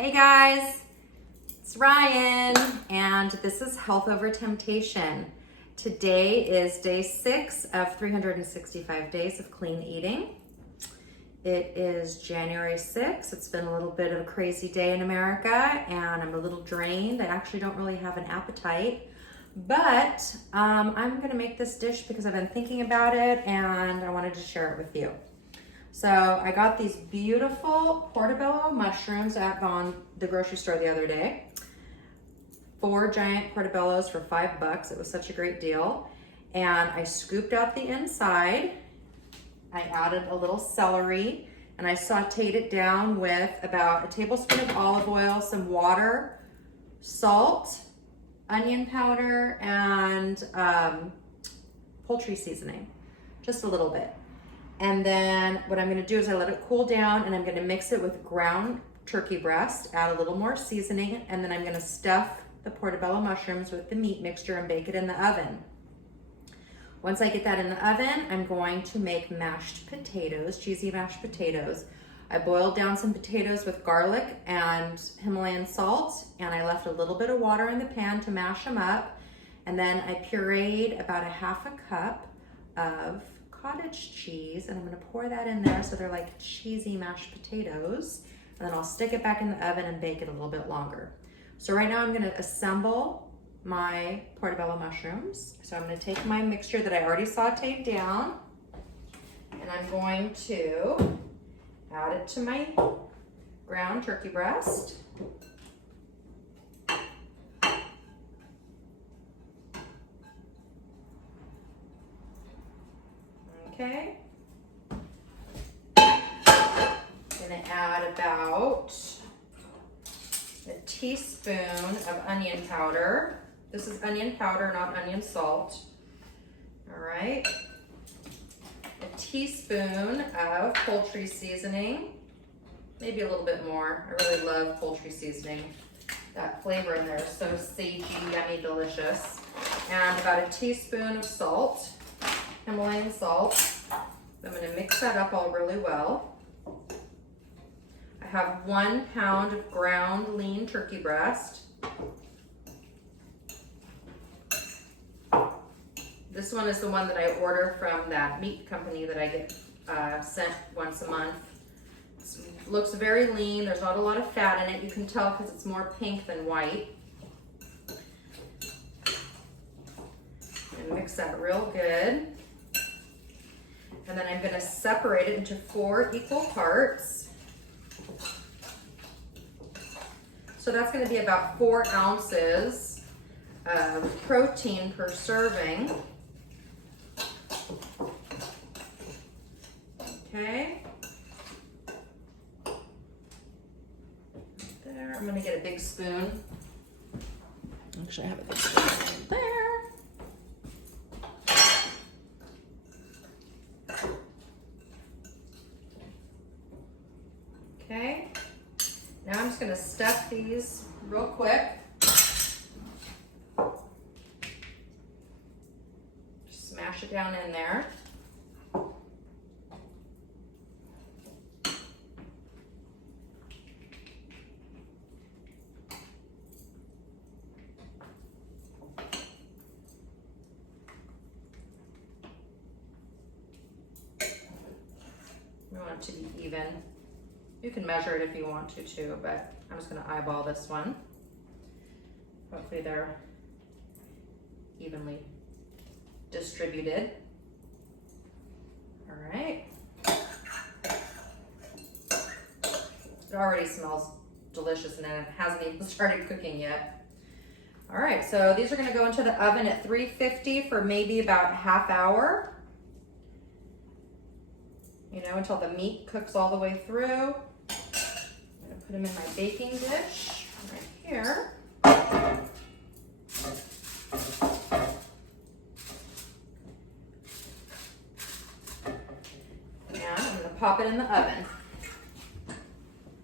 Hey guys, it's Ryan, and this is Health Over Temptation. Today is day 6 of 365 days of clean eating. It is January 6th. It's been a little bit of a crazy day in America, and I'm a little drained. I actually don't really have an appetite, but I'm gonna make this dish because I've been thinking about it and I wanted to share it with you. So I got these beautiful Portobello mushrooms at the grocery store the other day. 4 giant Portobellos for $5. It was such a great deal. And I scooped out the inside. I added a little celery and I sautéed it down with about a tablespoon of olive oil, some water, salt, onion powder, and poultry seasoning, just a little bit. And then what I'm gonna do is I let it cool down and I'm gonna mix it with ground turkey breast, add a little more seasoning, and then I'm gonna stuff the Portobello mushrooms with the meat mixture and bake it in the oven. Once I get that in the oven, I'm going to make mashed potatoes, cheesy mashed potatoes. I boiled down some potatoes with garlic and Himalayan salt, and I left a little bit of water in the pan to mash them up. And then I pureed about a half a cup of cottage cheese, and I'm gonna pour that in there so they're like cheesy mashed potatoes. And then I'll stick it back in the oven and bake it a little bit longer. So right now I'm gonna assemble my Portobello mushrooms. So I'm gonna take my mixture that I already sauteed down, and I'm going to add it to my ground turkey breast. Okay. Gonna add about a teaspoon of onion powder. This is onion powder, not onion salt. All right. A teaspoon of poultry seasoning, maybe a little bit more. I really love poultry seasoning. That flavor in there is so sagey, yummy, delicious. And about a teaspoon of salt, Himalayan salt. I'm gonna mix that up all really well. I have 1 pound of ground lean turkey breast. This one is the one that I order from that meat company that I get sent once a month. It looks very lean. There's not a lot of fat in it. You can tell because it's more pink than white. And mix that real good. And then I'm gonna separate it into 4 equal parts. So that's gonna be about 4 ounces of protein per serving. Okay. There, I'm gonna get a big spoon. Actually, I have a big spoon right there. Okay, now I'm just gonna stuff these real quick. Just smash it down in there. We want it to be even. You can measure it if you want to too, but I'm just gonna eyeball this one. Hopefully they're evenly distributed. All right. It already smells delicious and it hasn't even started cooking yet. All right, so these are gonna go into the oven at 350 for maybe about a half hour. You know, until the meat cooks all the way through. I'm gonna put them in my baking dish right here. And I'm gonna pop it in the oven.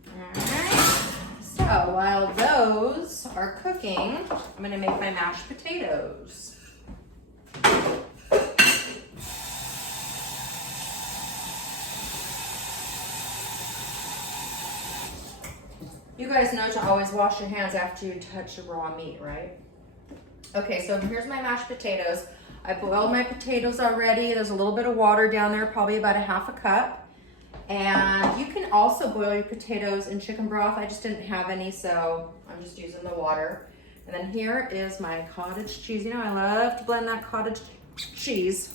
All right, so while those are cooking, I'm gonna make my mashed potatoes. You guys know to always wash your hands after you touch raw meat, right? Okay, so here's my mashed potatoes. I boiled my potatoes already. There's a little bit of water down there, probably about a half a cup. And you can also boil your potatoes in chicken broth. I just didn't have any, so I'm just using the water. And then here is my cottage cheese. You know, I love to blend that cottage cheese.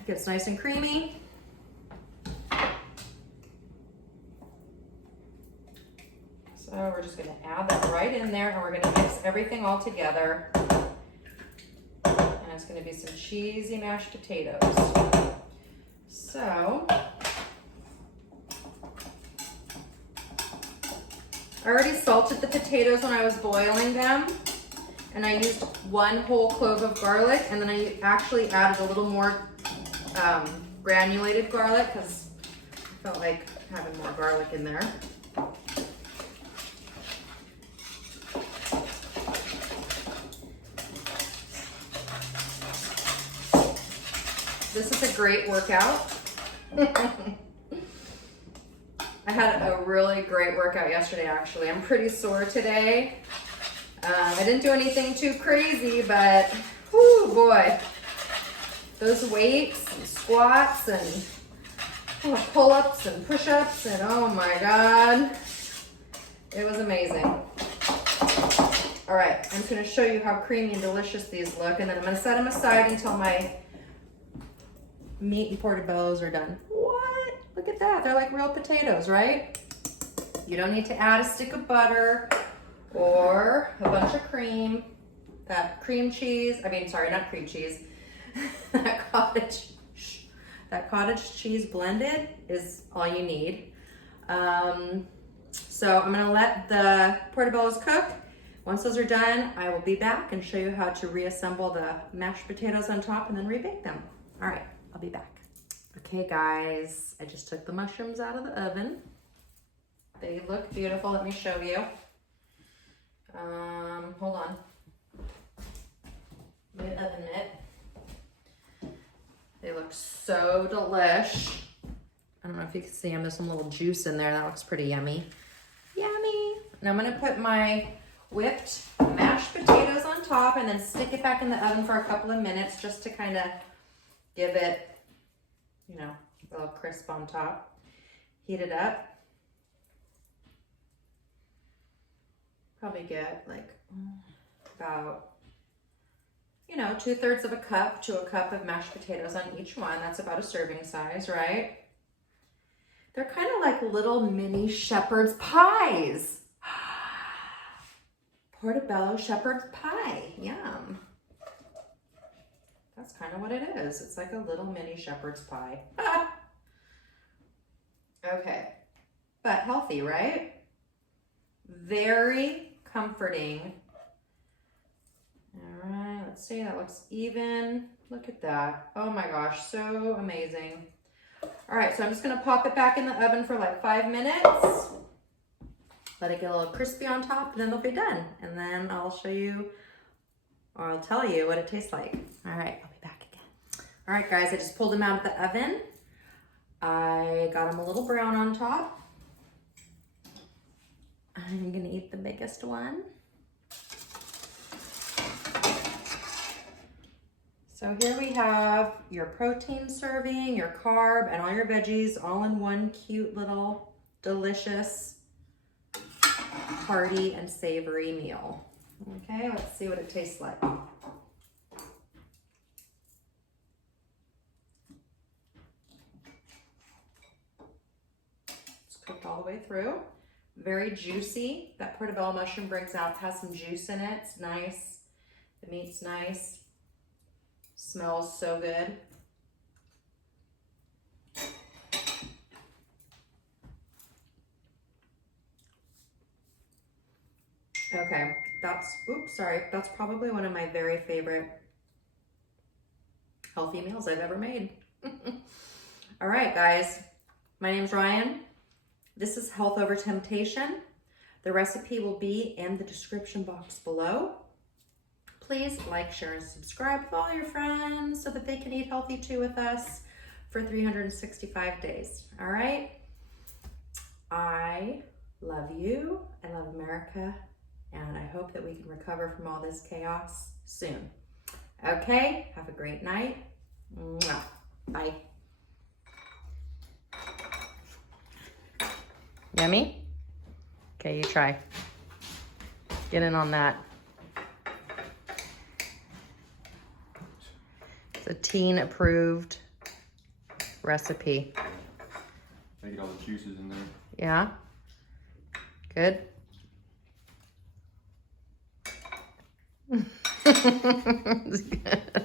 It gets nice and creamy. So we're just gonna add that right in there, and we're gonna mix everything all together. And it's gonna be some cheesy mashed potatoes. So, I already salted the potatoes when I was boiling them, and I used 1 whole clove of garlic, and then I actually added a little more granulated garlic because I felt like having more garlic in there. This is a great workout. I had a really great workout yesterday, actually. I'm pretty sore today. I didn't do anything too crazy, but whoo, boy. Those weights and squats and pull-ups and push-ups and oh my God. It was amazing. All right, I'm just gonna show you how creamy and delicious these look, and then I'm gonna set them aside until my meat and portobellos are done. What? Look at that. They're like real potatoes, right? You don't need to add a stick of butter or a bunch of cream. That cream cheese, sorry, not cream cheese. that cottage cheese blended is all you need. So I'm gonna let the portobellos cook. Once those are done, I will be back and show you how to reassemble the mashed potatoes on top and then rebake them. All right. I'll be back. Okay guys, I just took the mushrooms out of the oven. They look beautiful, let me show you. Hold on. Let me oven it. They look so delish. I don't know if you can see them, there's some little juice in there. That looks pretty yummy. Yummy. Now I'm gonna put my whipped mashed potatoes on top and then stick it back in the oven for a couple of minutes just to kind of give it, you know, a little crisp on top. Heat it up. Probably get like about, you know, 2/3 of a cup to a cup of mashed potatoes on each one. That's about a serving size, right? They're kind of like little mini Sheppards pies. Portabello Sheppards pie, yum. That's kind of what it is. It's like a little mini shepherd's pie. Okay, but healthy, right? Very comforting. All right, let's see, that looks even. Look at that. Oh my gosh, so amazing. All right, so I'm just gonna pop it back in the oven for like 5 minutes. Let it get a little crispy on top, and then they'll be done. And then I'll show you, or I'll tell you what it tastes like. All right, I'll be back again. All right, guys, I just pulled them out of the oven. I got them a little brown on top. I'm gonna eat the biggest one. So here we have your protein serving, your carb, and all your veggies all in one cute little delicious, hearty, and savory meal. Okay, let's see what it tastes like. It's cooked all the way through. Very juicy. That portobello mushroom brings out, has some juice in it. It's nice. The meat's nice. Smells so good. Okay, that's probably one of my very favorite healthy meals I've ever made. All right, guys, my name's Ryan. This is Health Over Temptation. The recipe will be in the description box below. Please like, share, and subscribe with all your friends so that they can eat healthy too with us for 365 days. All right? I love you. I love America. And I hope that we can recover from all this chaos soon. Okay, have a great night. Mwah. Bye. Yummy? Okay, you try. Get in on that. It's a teen approved recipe. I get all the juices in there. Yeah? Good? It's good.